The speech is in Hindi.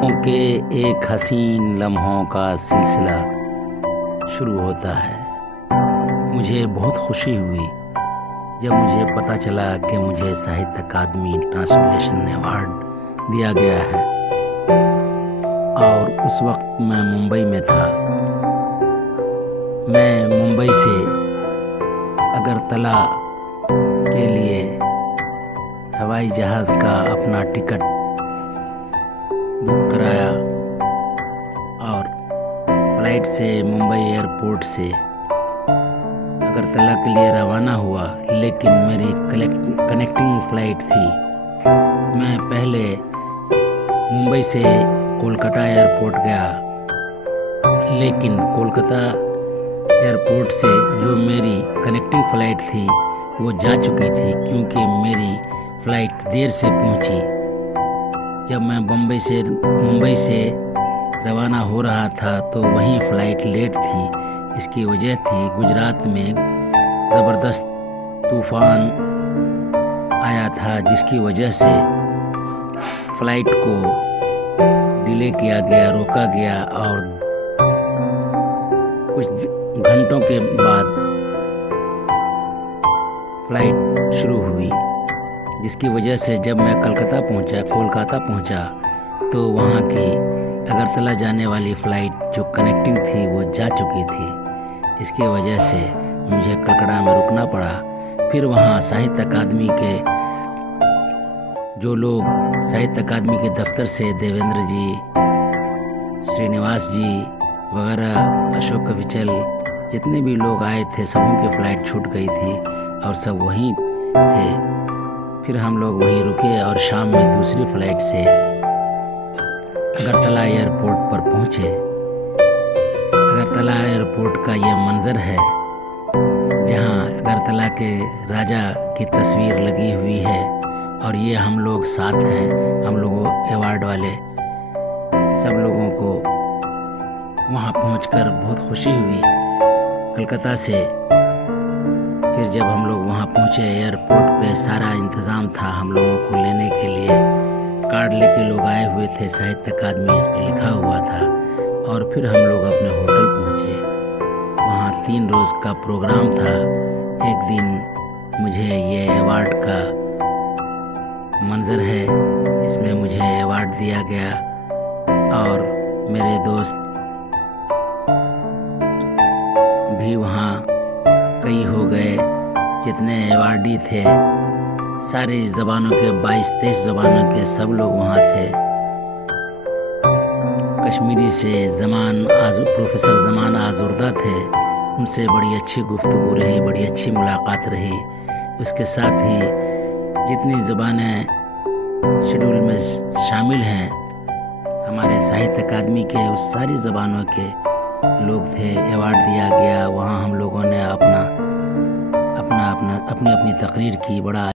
के एक हसीन लम्हों का सिलसिला शुरू होता है। मुझे बहुत खुशी हुई जब मुझे पता चला कि मुझे साहित्य अकादमी ट्रांसलेशन अवार्ड दिया गया है और उस वक्त मैं मुंबई में था। मैं मुंबई से अगरतला के लिए हवाई जहाज़ का अपना टिकट बुक कराया और फ्लाइट से मुंबई एयरपोर्ट से अगरतला के लिए रवाना हुआ, लेकिन मेरी कनेक्टिंग फ़्लाइट थी। मैं पहले मुंबई से कोलकाता एयरपोर्ट गया, लेकिन कोलकाता एयरपोर्ट से जो मेरी कनेक्टिंग फ़्लाइट थी वो जा चुकी थी, क्योंकि मेरी फ़्लाइट देर से पहुंची। जब मैं मुंबई से रवाना हो रहा था तो वहीं फ़्लाइट लेट थी। इसकी वजह थी गुजरात में ज़बरदस्त तूफ़ान आया था, जिसकी वजह से फ़्लाइट को डिले किया गया, रोका गया और कुछ घंटों के बाद फ़्लाइट शुरू हुई, जिसकी वजह से जब मैं कोलकाता पहुंचा तो वहां की अगरतला जाने वाली फ़्लाइट जो कनेक्टिंग थी वो जा चुकी थी। इसकी वजह से मुझे कलकत्ता में रुकना पड़ा। फिर वहां साहित्य अकादमी के जो लोग साहित्य अकादमी के दफ्तर से देवेंद्र जी, श्रीनिवास जी वगैरह, अशोक कविचल, जितने भी लोग आए थे सबों की फ़्लाइट छूट गई थी और सब वहीं थे। फिर हम लोग वहीं रुके और शाम में दूसरी फ़्लाइट से अगरतला एयरपोर्ट पर पहुँचे। अगरतला एयरपोर्ट का ये मंज़र है, जहाँ अगरतला के राजा की तस्वीर लगी हुई है और ये हम लोग साथ हैं। हम लोगों अवार्ड वाले सब लोगों को वहाँ पहुँचकर बहुत खुशी हुई। कलकत्ता से फिर जब हम लोग वहाँ पहुँचे एयरपोर्ट पे सारा इंतज़ाम था हम लोगों को लेने के लिए। कार्ड लेके लोग आए हुए थे, साहित्य अकादमी इस पे लिखा हुआ था। और फिर हम लोग अपने होटल पहुँचे। वहाँ 3 रोज़ का प्रोग्राम था। एक दिन मुझे ये अवार्ड का मंज़र है, इसमें मुझे अवार्ड दिया गया और मेरे दोस्त भी वहाँ कई हो गए। जितने अवार्डी थे सारी ज़बानों के 22-23 ज़बानों के सब लोग वहाँ थे। कश्मीरी से प्रोफेसर ज़मान आज़ुर्दा थे, उनसे बड़ी अच्छी गुफ्तगू रही, बड़ी अच्छी मुलाकात रही। उसके साथ ही जितनी ज़बानें शेड्यूल में शामिल हैं हमारे साहित्य अकादमी के, उस सारी ज़बानों के लोग थे। अवार्ड दिया गया, वहाँ हम लोगों ने अपनी तकरीर की। बड़ा